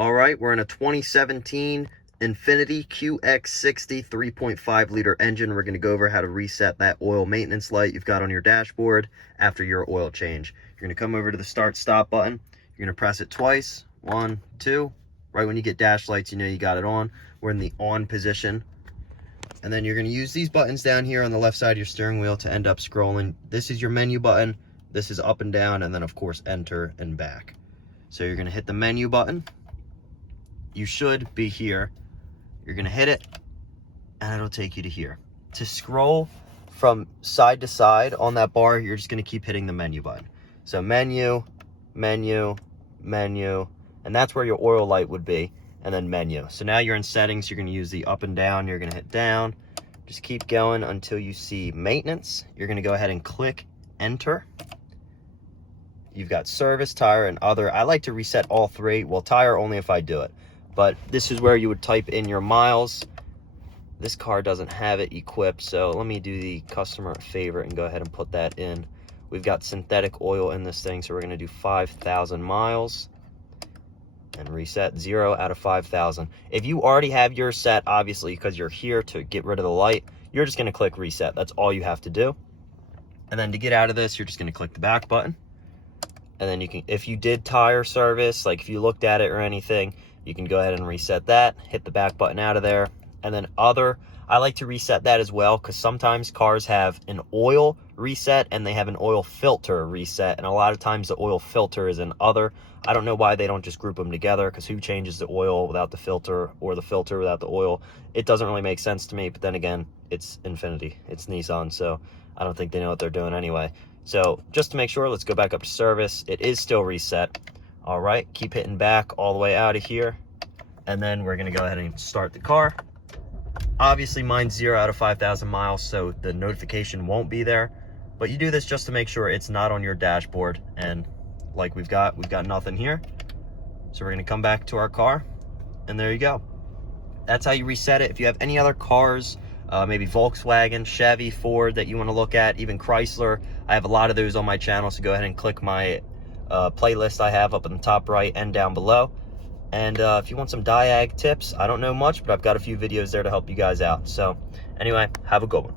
All right, we're in a 2017 Infiniti QX60 3.5 liter engine. We're going to go over how to reset that oil maintenance light you've got on your dashboard after your oil change. You're going to come over to the start stop button. You're going to press it twice. 1, 2. Right when you get dash lights, you know you got it on. We're in the on position. And then you're going to use these buttons down here on the left side of your steering wheel to end up scrolling. This is your menu button. This is up and down, and then of course enter and back. So you're going to hit the menu button. You should be here. You're gonna hit it and it'll take you to here. To scroll from side to side on that bar, you're just gonna keep hitting the menu button. So menu, menu, menu, and that's where your oil light would be, and then menu. So now you're in settings, you're gonna use the up and down, you're gonna hit down, just keep going until you see maintenance. You're gonna go ahead and click enter. You've got service, tire, and other. I like to reset all three. Well, tire only if I do it. But this is where you would type in your miles. This car doesn't have it equipped, so let me do the customer a favor and go ahead and put that in. We've got synthetic oil in this thing, so we're going to do 5,000 miles and reset 0 out of 5,000. If you already have yours set, obviously, because you're here to get rid of the light, you're just going to click reset. That's all you have to do. And then to get out of this, you're just going to click the back button. And then you can, if you did tire service, like if you looked at it or anything, you can go ahead and reset that, hit the back button out of there. And then other, I like to reset that as well, because sometimes cars have an oil reset and they have an oil filter reset. And a lot of times the oil filter is in other. I don't know why they don't just group them together, because who changes the oil without the filter, or the filter without the oil? It doesn't really make sense to me. But then again, it's Infiniti, it's Nissan, so I don't think they know what they're doing anyway. So just to make sure, let's go back up to service. It is still reset. All right, keep hitting back all the way out of here. And then we're gonna go ahead and start the car. Obviously mine's 0 out of 5,000 miles, so the notification won't be there. But you do this just to make sure it's not on your dashboard. And like we've got nothing here. So we're gonna come back to our car, and there you go. That's how you reset it. If you have any other cars, maybe Volkswagen, Chevy, Ford that you wanna look at, even Chrysler, I have a lot of those on my channel, so go ahead and click my playlist I have up in the top right and down below. And if you want some diag tips, I don't know much, but I've got a few videos there to help you guys out. So anyway, have a good one.